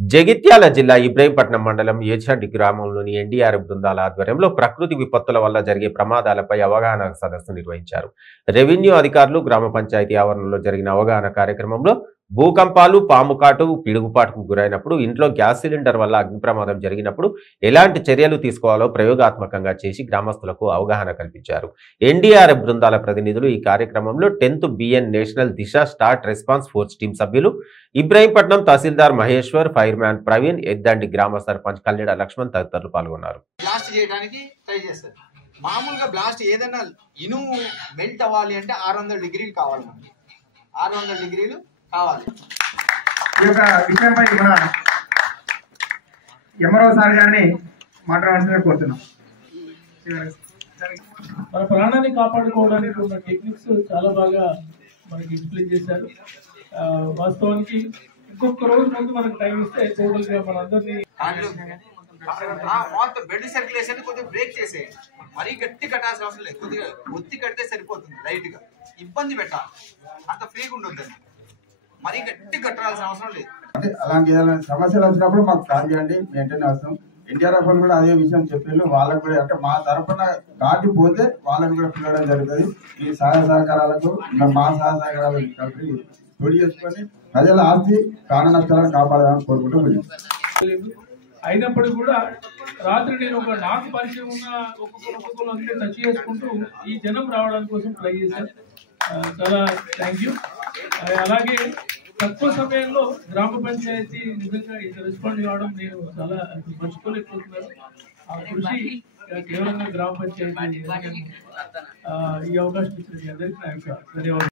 జగిత్యాల జిల్లా ఇబ్రహీంపట్నం మండలం ఏచండి గ్రామంలోని ఎన్డీఆర్ఎఫ్ బృందాల ఆధ్వర్యంలో ప్రకృతి విపత్తుల వల్ల జరిగే ప్రమాదాలపై అవగాహన సదస్సు నిర్వహించారు. రెవెన్యూ అధికారులు గ్రామ పంచాయతీ ఆవరణలో జరిగిన అవగాహన కార్యక్రమంలో భూకంపాలు, పాముకాటు, పిడుగుపాటుకు గురైనప్పుడు, ఇంట్లో గ్యాస్ సిలిండర్ వల్ల అగ్ని ప్రమాదం జరిగినప్పుడు ఎలాంటి చర్యలు తీసుకోవాలో ప్రయోగాత్మకంగా చేసి గ్రామస్తులకు అవగాహన కల్పించారు. ఎన్డీఆర్ఎఫ్ బృందాల ప్రతినిధులు ఈ కార్యక్రమంలో 10th BN నేషనల్ దిశ స్టార్ట్ రెస్పాన్స్ ఫోర్స్ టీం సభ్యులు, ఇబ్రహీంపట్నం తహసీల్దార్ మహేశ్వర్, ఫైర్ మ్యాన్ ప్రవీణ్, ఎద్దండి గ్రామ సర్పంచ్ కల్లెడ లక్ష్మణ్ తదితరులు పాల్గొన్నారు. మామూలుగా బ్లాస్ట్ ఏదైనా ఇనుము మెల్ట్ అవ్వాలి అంటే 600 డిగ్రీలు కావాలి. మనకి 600 డిగ్రీలు కావాలి. ఈ యొక్క విషయంపై మన ఎంఆర్ఓ సార్ గారిని మాట్లాడాల్సిందిగా కోరుతున్నాం. మన ప్రాణాన్ని కాపాడుకోవడానికి ఉన్న టెక్నిక్స్ చాలా బాగా మనకి ఎక్స్ప్లెయిన్ చేశారు. వాస్తవానికి ఇంకొక రోజు ముందు మనకు టైం ఇస్తే టోటల్ గా మనందరినీ బ్లడ్ సర్క్యులేషన్ కొద్దిగా బ్రేక్ చేసే, మరీ గట్టి కట్టాల్సిన అవసరం లేదు. కొద్దిగా ఒత్తి కడితే సరిపోతుంది. లైట్ గా ఇబ్బంది పెట్టాలి, అంత ఫ్రీగా ఉండొద్దండి. మరీ గట్టి కట్టాల్సిన అవసరం లేదు. అంటే అలాంటి ఏదైనా సమస్యలు వచ్చినప్పుడు మాకు కాల్ చేయండి, వెంటనే వస్తాం. ఎన్టీఆర్ఎఫ్ వాళ్ళు కూడా అదే విషయం చెప్పారు. వాళ్ళకు కూడా అంటే మా తరఫున దాటిపోతే వాళ్ళని కూడా పిలవడం జరుగుతుంది. ఈ సహాయ సహకారాలకు మా సహాయ సహకారాలు కలిపి తోడి చేసుకొని ప్రజల ఆస్తి ప్రాణ నష్టాలను కాపాడాలని కోరుకుంటూ అయినప్పటికీ కూడా రాత్రి నేను నాకు పరిచయం ఉన్న ఒక్కొక్కరు అంతే టచ్ చేసుకుంటూ ఈ జనం రావడానికి కోసం ట్రై చేశాను. చాలా థ్యాంక్ యూ. అలాగే తక్కువ సమయంలో గ్రామ పంచాయతీ నిజంగా ఇంత రెస్పాండ్ కావడం నేను చాలా మర్చిపోలేకపోతున్నాను. ఆ కృషి కేవలంగా గ్రామ పంచాయతీ ఈ అవకాశం ఇచ్చిన అందరికీ నా యొక్క ధన్యవాదాలు.